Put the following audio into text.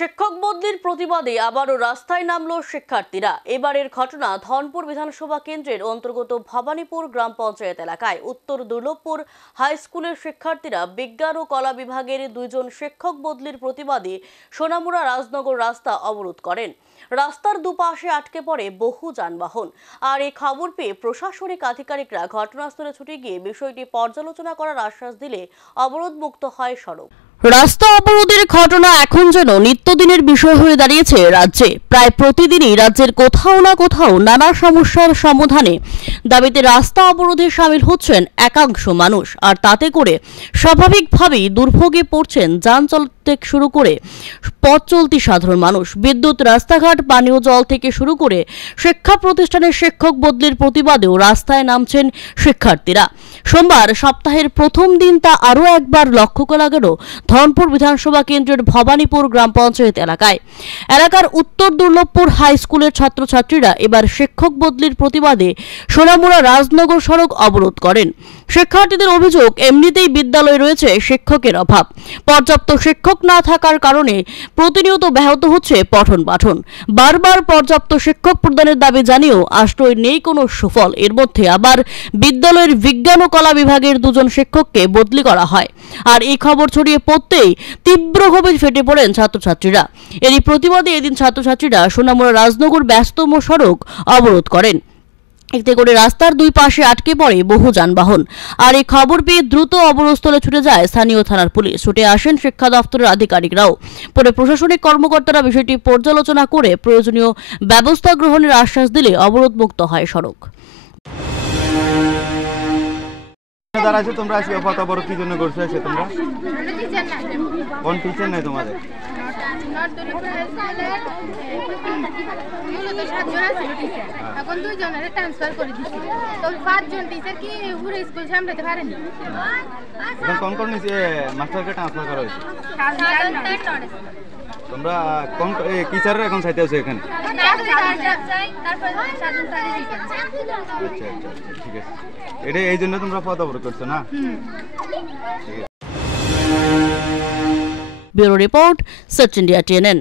শিক্ষক বদলির প্রতিবাদে আবারও রাস্তায় নামলো শিক্ষার্থীরা। এবারের ঘটনা ধনপুর বিধানসভা কেন্দ্রের অন্তর্গত ভবানীপুর গ্রাম পঞ্চায়েত এলাকায়। উত্তর দুর্লভপুর হাই স্কুলের শিক্ষার্থীরা বিজ্ঞান ও কলা বিভাগের দুইজন শিক্ষক বদলির প্রতিবাদে সোনামুড়া রাজনগর রাস্তা অবরোধ করেন। রাস্তার দুপাশে আটকে পড়ে বহু যানবাহন। আর এই খবর পেয়ে প্রশাসনিক আধিকারিকরা ঘটনাস্থলে ছুটে গিয়ে বিষয়টি পর্যালোচনা করার আশ্বাস দিলে অবরোধ মুক্ত হয় সড়ক। রাস্তা অবরোধের ঘটনা এখন যেন নিত্যদিনের বিষয় হয়ে দাঁড়িয়েছে রাজ্যে। প্রায় প্রতিদিনই রাজ্যের কোথাও না কোথাও নানা সমস্যার সমাধানে দাবিতে রাস্তা অবরোধে সামিল হচ্ছেন একাংশ মানুষ। আর তাতে করে স্বাভাবিকভাবেই দুর্ভোগে পড়ছেন যান চলাচল থেকে শুরু করে পথ চলতি সাধারণ মানুষ। বিদ্যুৎ, রাস্তাঘাট, পানীয় জল থেকে শুরু করে শিক্ষা প্রতিষ্ঠানের শিক্ষক বদলির প্রতিবাদেও রাস্তায় নামছেন শিক্ষার্থীরা। সোমবার সপ্তাহের প্রথম দিন তা আরও একবার লক্ষ্য করা গেল ধনপুর বিধানসভা কেন্দ্রের ভবানীপুর গ্রাম পঞ্চায়েত এলাকার উত্তর দুর্লভপুর হাই স্কুলের ছাত্রছাত্রীরা এবার শিক্ষক বদলির প্রতিবাদে সোনামুড়া রাজনগর সড়ক অবরোধ করেন। শিক্ষার্থীদের অভিযোগ, এমনিতেই বিদ্যালয়ে রয়েছে শিক্ষকের অভাব। পর্যাপ্ত শিক্ষক না থাকার কারণে প্রতিনিয়ত ব্যাহত হচ্ছে পঠন পাঠন। বারবার পর্যাপ্ত শিক্ষক প্রদানের দাবি জানিয়েও আশ্রয় নেই কোনো সুফল। এর মধ্যে আবার বিদ্যালয়ের বিজ্ঞান ও কলা বিভাগের দুজন শিক্ষককে বদলি করা হয়। আর এই খবর ছড়িয়ে পড়তেই তীব্র ক্ষোভে ফেটে পড়েন ছাত্রছাত্রীরা। এরই প্রতিবাদে এদিন ছাত্রছাত্রীরা সোনামুড়া রাজনগর ব্যস্ততম সড়ক অবরোধ করেন। এতে করে রাস্তার দুই পাশে আটকে পড়ে বহু যানবাহন। আর এই খবর পেয়ে দ্রুত অবরোধস্থলে ছুটে যায় স্থানীয় থানার পুলিশ। ছুটে আসেন শিক্ষা দপ্তরের আধিকারিকরাও। পরে প্রশাসনিক কর্মকর্তারা বিষয়টি পর্যালোচনা করে প্রয়োজনীয় ব্যবস্থা গ্রহণের আশ্বাস দিলে অবরোধ মুক্ত হয় সড়ক। তোমরা কি জন্য করছো? তোমরা কোন টিচার নাই তোমাদের? এখন দুইজনের ট্রান্সফার করে দিচ্ছি, তো পাঁচজন টিচার কি পুরো স্কুল সামলাতে পারেনি। কোন কোন মাস্টারকে ট্রান্সফার করা হয়েছে? তোমরা কোন টিচাররা এখন সাইতে আছে এখানে? আচ্ছা, ঠিক আছে। এটা এই জন্য তোমরা পথ অবরোধ করছো না? Bureau report, search India TNN।